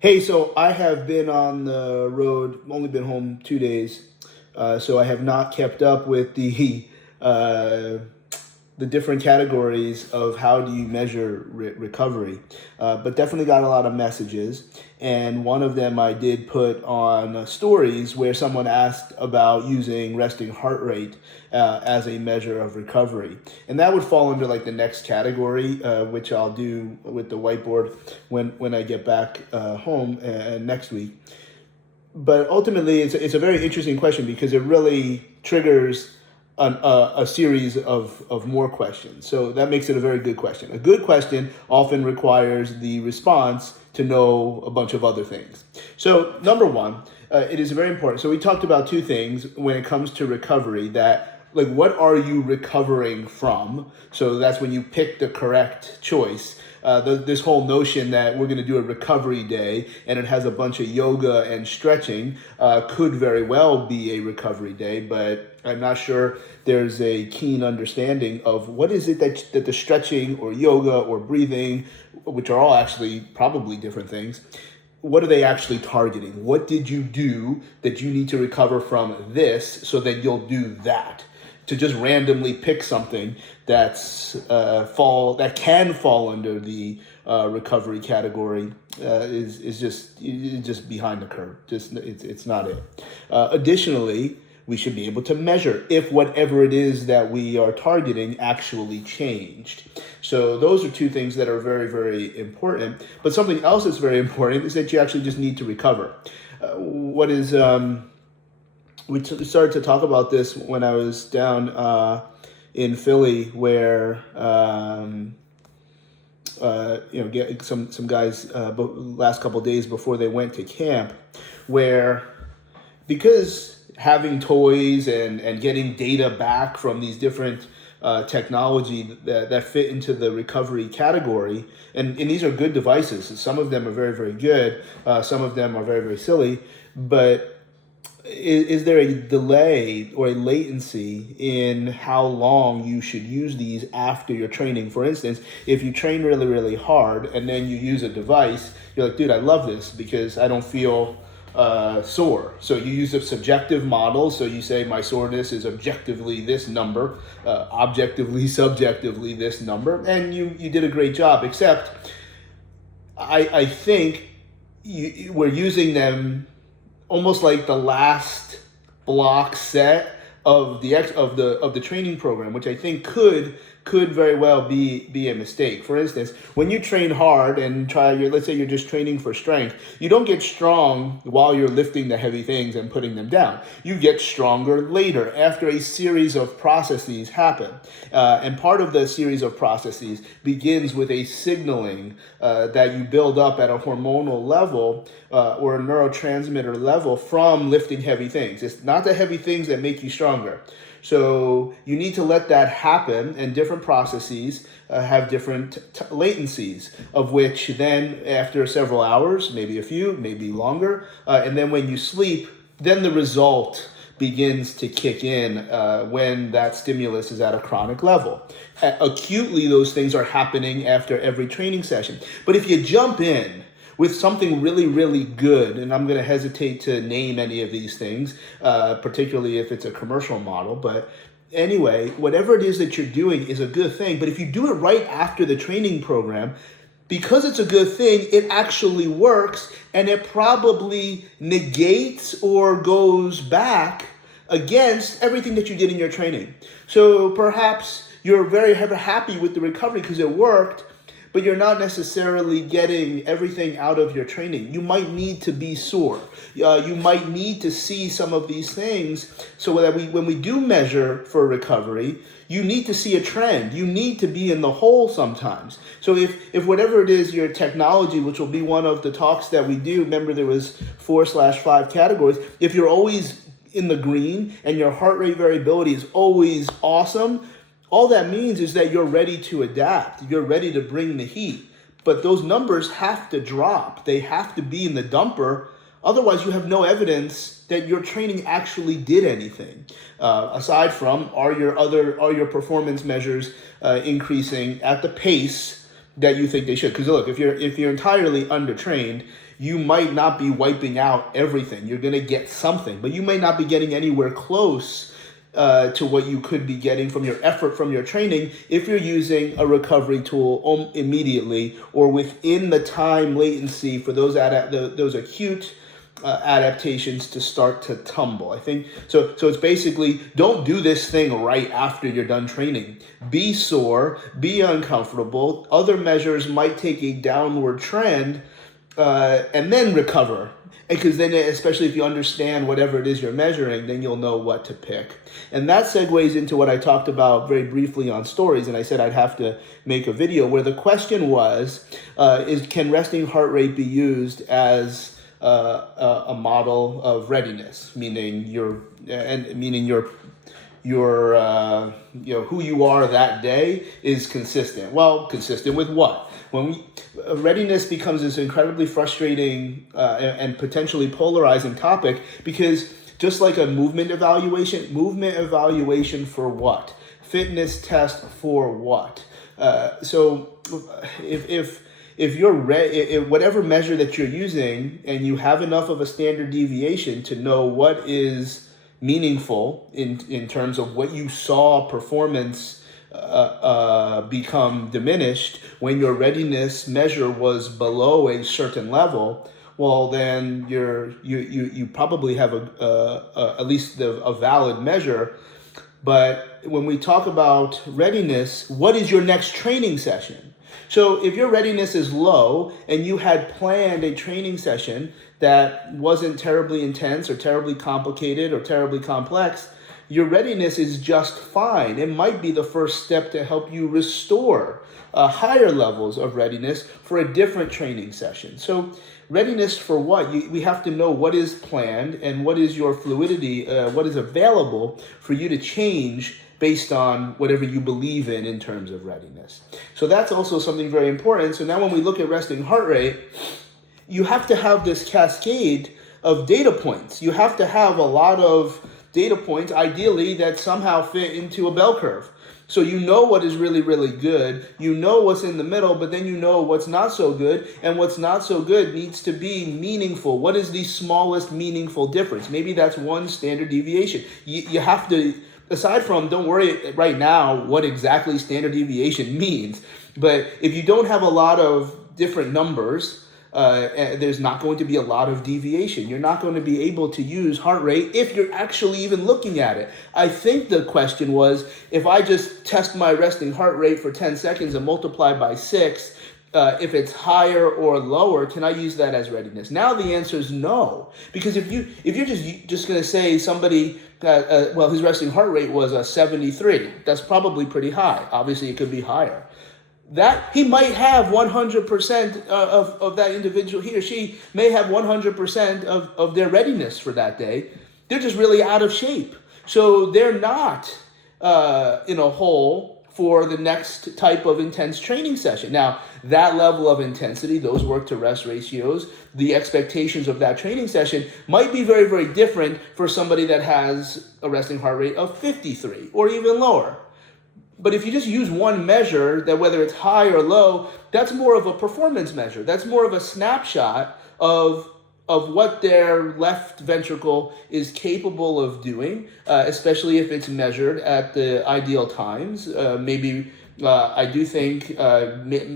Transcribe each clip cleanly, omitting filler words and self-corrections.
Hey, so I have been on the road, only been home 2 days, so I have not kept up with uh, the different categories of how do you measure recovery, but definitely got a lot of messages. And one of them I did put on stories where someone asked about using resting heart rate as a measure of recovery. And that would fall under like the next category, which I'll do with the whiteboard when I get back home next week. But ultimately, it's a very interesting question because it really triggers a series of more questions. So that makes it a very good question. A good question often requires the response to know a bunch of other things. So, number one, it is very important. So, we talked about two things when it comes to recovery that like what are you recovering from? So that's when you pick the correct choice. This whole notion that we're going to do a recovery day and it has a bunch of yoga and stretching could very well be a recovery day, but I'm not sure there's a keen understanding of what is it that the stretching or yoga or breathing, which are all actually probably different things, what are they actually targeting? What did you do that you need to recover from this so that you'll do that? To just randomly pick something that can fall under the recovery category is just behind the curve. Just it's not it. Additionally, we should be able to measure if whatever it is that we are targeting actually changed. So those are two things that are very, very important. But something else that's very important is that you actually just need to recover. What is We started to talk about this when I was down in Philly, where get some guys last couple of days before they went to camp, where because having toys and getting data back from these different technology that fit into the recovery category, and these are good devices. Some of them are very, very good. Some of them are very, very silly, but is there a delay or a latency in how long you should use these after your training? For instance, if you train really, really hard and then you use a device, you're like, dude, I love this because I don't feel sore. So you use a subjective model. So you say my soreness is objectively this number, objectively, subjectively this number, and you did a great job. Except I think we're using them almost like the last block set of the training program, which I think could very well be a mistake. For instance, when you train hard and let's say you're just training for strength, you don't get strong while you're lifting the heavy things and putting them down. You get stronger later after a series of processes happen. And part of the series of processes begins with a signaling that you build up at a hormonal level or a neurotransmitter level from lifting heavy things. It's not the heavy things that make you stronger. So you need to let that happen, and different processes have different latencies, of which then after several hours, maybe a few, maybe longer, and then when you sleep, then the result begins to kick in when that stimulus is at a chronic level. Acutely, those things are happening after every training session. But if you jump in with something really, really good, and I'm going to hesitate to name any of these things, particularly if it's a commercial model, but anyway, whatever it is that you're doing is a good thing. But if you do it right after the training program, because it's a good thing, it actually works, and it probably negates or goes back against everything that you did in your training. So perhaps you're very happy with the recovery because it worked, but you're not necessarily getting everything out of your training. You might need to be sore. You might need to see some of these things so that when we do measure for recovery, you need to see a trend. You need to be in the hole sometimes. So if whatever it is, your technology, which will be one of the talks that we do, remember there was 4/5 categories. If you're always in the green and your heart rate variability is always awesome, all that means is that you're ready to adapt. You're ready to bring the heat. But those numbers have to drop. They have to be in the dumper. Otherwise, you have no evidence that your training actually did anything. Aside from, are your performance measures increasing at the pace that you think they should? Because look, if you're entirely undertrained, you might not be wiping out everything. You're going to get something, but you may not be getting anywhere close to what you could be getting from your effort, from your training, if you're using a recovery tool immediately or within the time latency for those acute adaptations to start to tumble. I think so. So it's basically, don't do this thing right after you're done training. Be sore, be uncomfortable. Other measures might take a downward trend, and then recover. Because then, especially if you understand whatever it is you're measuring, then you'll know what to pick. And that segues into what I talked about very briefly on stories. And I said I'd have to make a video where the question was, can resting heart rate be used as a model of readiness, meaning who you are that day is consistent. Well, consistent with what? When readiness becomes this incredibly frustrating and potentially polarizing topic, because just like a movement evaluation for what? Fitness test for what? So if you're whatever measure that you're using, and you have enough of a standard deviation to know what is meaningful in terms of what you saw performance become diminished when your readiness measure was below a certain level, well, then you probably have at least a valid measure. But when we talk about readiness, what is your next training session? So if your readiness is low and you had planned a training session that wasn't terribly intense or terribly complicated or terribly complex, your readiness is just fine. It might be the first step to help you restore higher levels of readiness for a different training session. So readiness for what? We have to know what is planned and what is your fluidity, what is available for you to change based on whatever you believe in terms of readiness. So that's also something very important. So now when we look at resting heart rate, you have to have this cascade of data points. You have to have a lot of data points, ideally, that somehow fit into a bell curve. So you know what is really, really good. You know what's in the middle, but then you know what's not so good. And what's not so good needs to be meaningful. What is the smallest meaningful difference? Maybe that's one standard deviation. You have to, aside from, don't worry right now what exactly standard deviation means. But if you don't have a lot of different numbers, there's not going to be a lot of deviation. You're not going to be able to use heart rate if you're actually even looking at it. I think the question was, if I just test my resting heart rate for 10 seconds and multiply by 6, if it's higher or lower, can I use that as readiness? Now the answer is no, because if you're just going to say somebody his resting heart rate was a 73, that's probably pretty high. Obviously, it could be higher. That he might have 100% of that individual, he or she may have 100% of their readiness for that day. They're just really out of shape. So they're not in a hole for the next type of intense training session. Now, that level of intensity, those work to rest ratios, the expectations of that training session might be very, very different for somebody that has a resting heart rate of 53 or even lower. But if you just use one measure, that whether it's high or low, that's more of a performance measure. That's more of a snapshot of what their left ventricle is capable of doing, especially if it's measured at the ideal times. I do think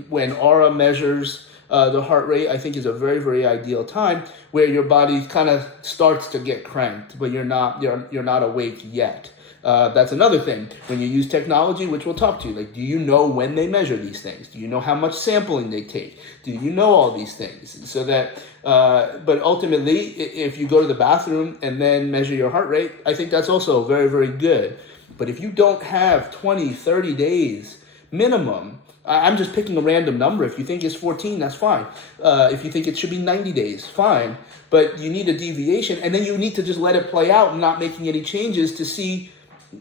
when Aura measures the heart rate, I think is a very, very ideal time where your body kind of starts to get cranked, but you're not awake yet. That's another thing. When you use technology, which we'll talk to, like, do you know when they measure these things? Do you know how much sampling they take? Do you know all these things? So that, but ultimately, if you go to the bathroom and then measure your heart rate, I think that's also very, very good. But if you don't have 20, 30 days minimum, I'm just picking a random number. If you think it's 14, that's fine. If you think it should be 90 days, fine. But you need a deviation, and then you need to just let it play out and not making any changes to see,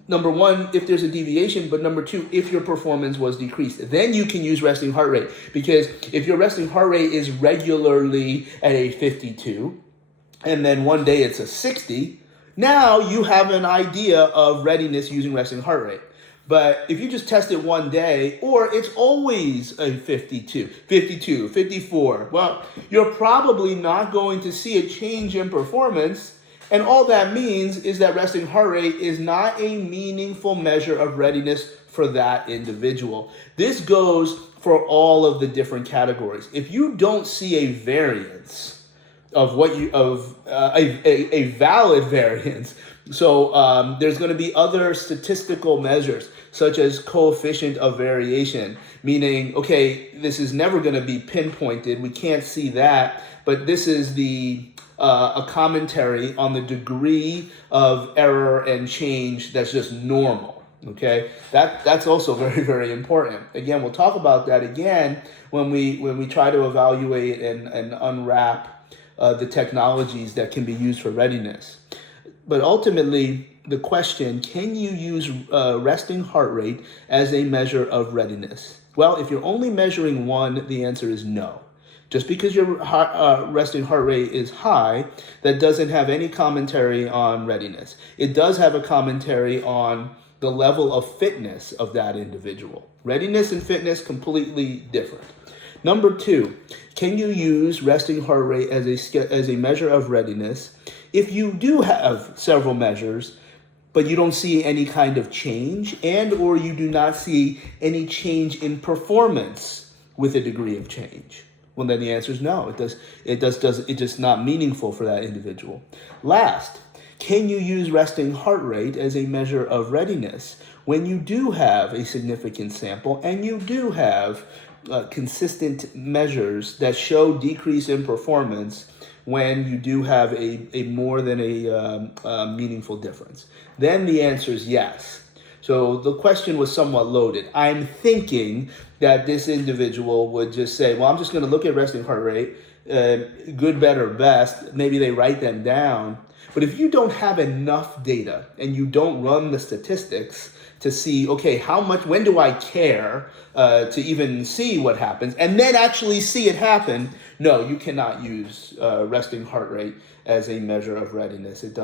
number one, if there's a deviation, but number two, if your performance was decreased. Then you can use resting heart rate, because if your resting heart rate is regularly at a 52, and then one day it's a 60, now you have an idea of readiness using resting heart rate. But if you just test it one day, or it's always a 52, 52, 54, well, you're probably not going to see a change in performance. And all that means is that resting heart rate is not a meaningful measure of readiness for that individual. This goes for all of the different categories. If you don't see a variance of a valid variance, so there's going to be other statistical measures such as coefficient of variation, meaning, okay, this is never going to be pinpointed. We can't see that, but this is a commentary on the degree of error and change that's just normal. Okay, that's also very, very important. Again, we'll talk about that again when we try to evaluate and unwrap the technologies that can be used for readiness. But ultimately, the question, can you use resting heart rate as a measure of readiness? Well, if you're only measuring one, the answer is no. Just because your resting heart rate is high, that doesn't have any commentary on readiness. It does have a commentary on the level of fitness of that individual. Readiness and fitness, completely different. Number two, can you use resting heart rate as a measure of readiness if you do have several measures, but you don't see any kind of change, and or you do not see any change in performance with a degree of change? Well, then the answer is no. It's just not meaningful for that individual. Last, can you use resting heart rate as a measure of readiness when you do have a significant sample and you do have consistent measures that show decrease in performance when you do have a more than a meaningful difference? Then the answer is yes. So the question was somewhat loaded. I'm thinking that this individual would just say, well, I'm just going to look at resting heart rate, good, better, best. Maybe they write them down. But if you don't have enough data and you don't run the statistics to see, okay, when do I care to even see what happens and then actually see it happen? No, you cannot use resting heart rate as a measure of readiness. It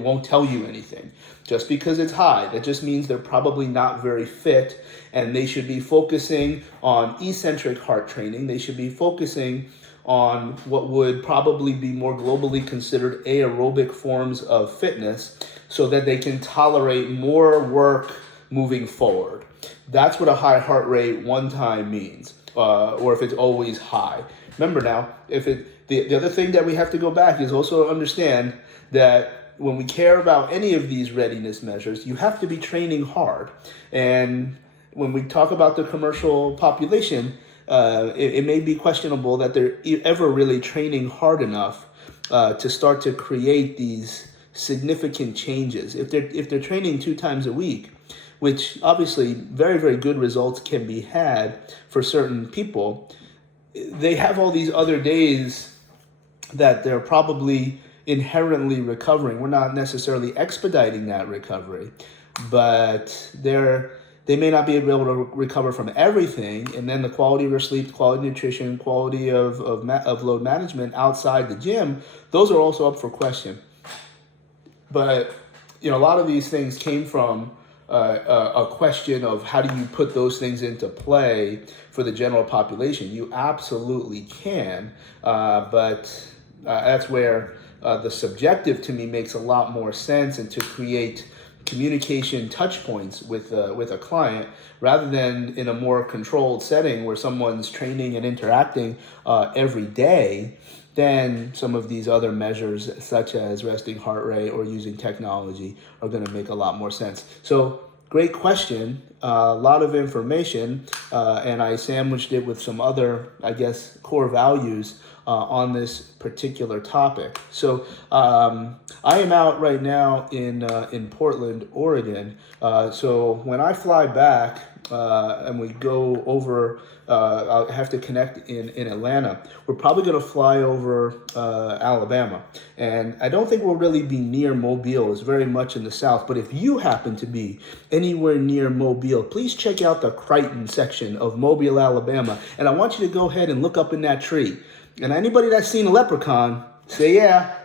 won't tell you anything. Just because it's high, that just means they're probably not very fit, and they should be focusing on eccentric heart training. They should be focusing on what would probably be more globally considered aerobic forms of fitness so that they can tolerate more work moving forward. That's what a high heart rate one time means, or if it's always high. Remember now, the other thing that we have to go back is also understand that when we care about any of these readiness measures, you have to be training hard. And when we talk about the commercial population, it may be questionable that they're ever really training hard enough to start to create these significant changes. If they're training 2 times a week, which obviously very, very good results can be had for certain people, they have all these other days that they're probably inherently recovering. We're not necessarily expediting that recovery, but they may not be able to recover from everything, and then the quality of their sleep, quality of nutrition, quality of load management outside the gym, those are also up for question. But a lot of these things came from a question of how do you put those things into play for the general population. You absolutely can, but that's where the subjective to me makes a lot more sense, and to create communication touch points with a client rather than in a more controlled setting where someone's training and interacting every day, then some of these other measures such as resting heart rate or using technology are going to make a lot more sense. So great question, a lot of information, and I sandwiched it with some other, core values on this particular topic. So I am out right now in Portland, Oregon. So when I fly back and we go over, I'll have to connect in Atlanta. We're probably going to fly over Alabama. And I don't think we'll really be near Mobile. It's very much in the south. But if you happen to be anywhere near Mobile, please check out the Crichton section of Mobile, Alabama. And I want you to go ahead and look up in that tree. And anybody that's seen a leprechaun, say yeah.